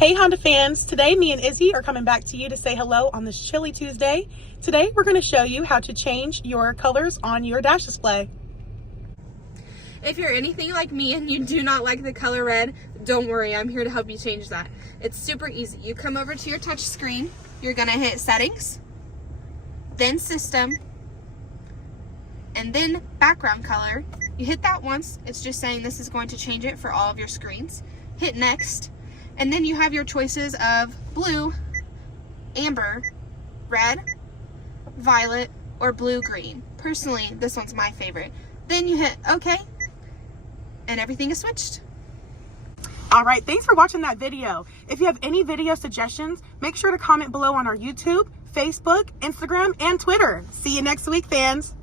Hey Honda fans, today me and Izzy are coming back to you to say hello on this chilly Tuesday. Today we're going to show you how to change your colors on your dash display. If you're anything like me and you do not like the color red, don't worry, I'm here to help you change that. It's super easy. You come over to your touch screen, you're going to hit settings, then system, and then background color. You hit that once, it's just saying this is going to change it for all of your screens. Hit next. And then you have your choices of blue, amber, red, violet, or blue-green. Personally, this one's my favorite. Then you hit OK, and everything is switched. All right, thanks for watching that video. If you have any video suggestions, make sure to comment below on our YouTube, Facebook, Instagram, and Twitter. See you next week, fans.